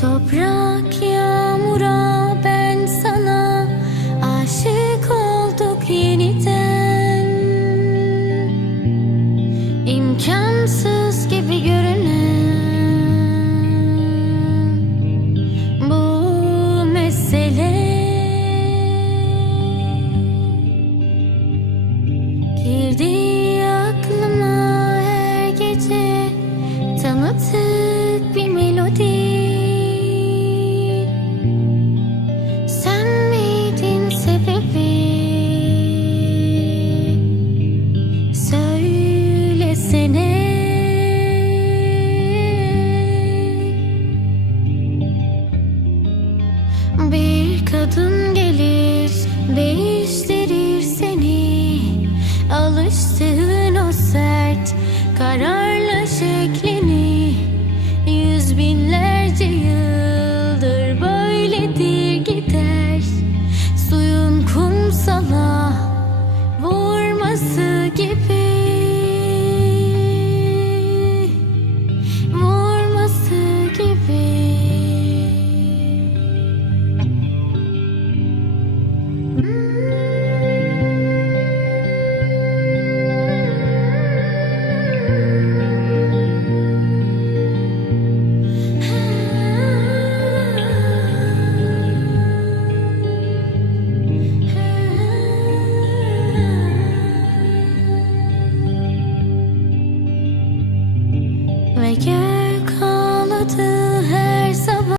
Toprak yağmura ben sana aşık olduk yeniden İmkansız gibi görünen be Like you call to heaven